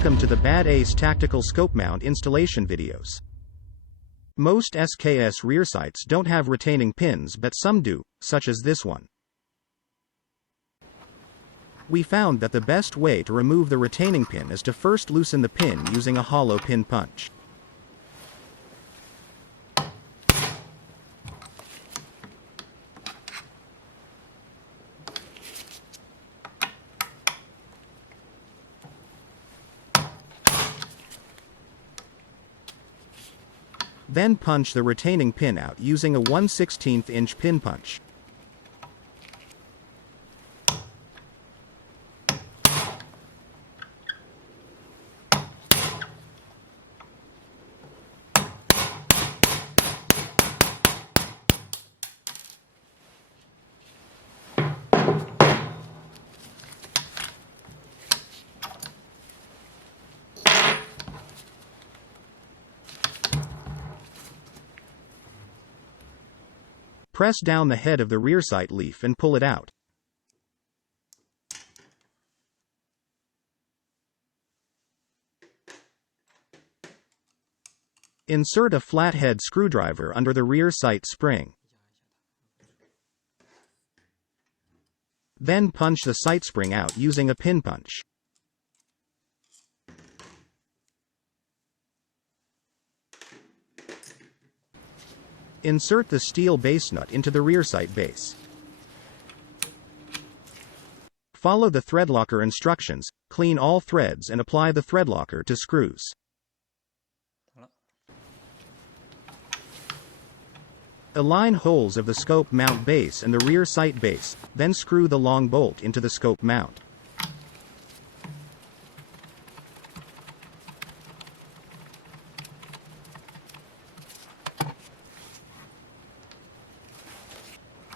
Welcome to the BadAce tactical scope mount installation videos. Most SKS rear sights don't have retaining pins, but some do, such as this one. We found that the best way to remove the retaining pin is to first loosen the pin using a hollow pin punch. Then punch the retaining pin out using a 1/16 inch pin punch. Press down the head of the rear sight leaf and pull it out. Insert a flathead screwdriver under the rear sight spring. Then punch the sight spring out using a pin punch. Insert the steel base nut into the rear sight base. Follow the thread locker instructions, clean all threads and apply the thread locker to screws. Align holes of the scope mount base and the rear sight base, then screw the long bolt into the scope mount.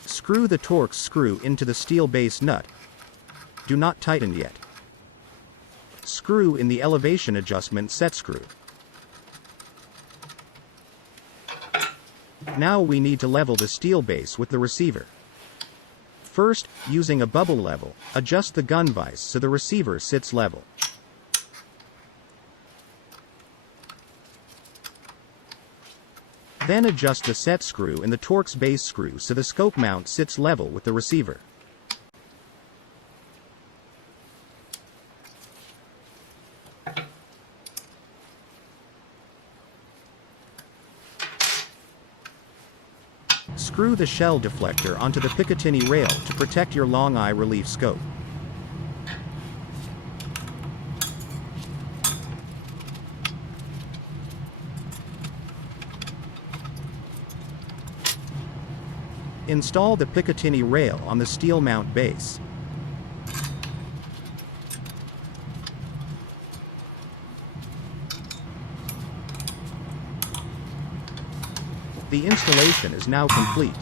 Screw the Torx screw into the steel base nut. Do not tighten yet. Screw in the elevation adjustment set screw. Now we need to level the steel base with the receiver. First, using a bubble level, adjust the gun vise so the receiver sits level. Then adjust the set screw in the Torx base screw so the scope mount sits level with the receiver. Screw the shell deflector onto the Picatinny rail to protect your long eye relief scope. Install the Picatinny rail on the steel mount base. The installation is now complete.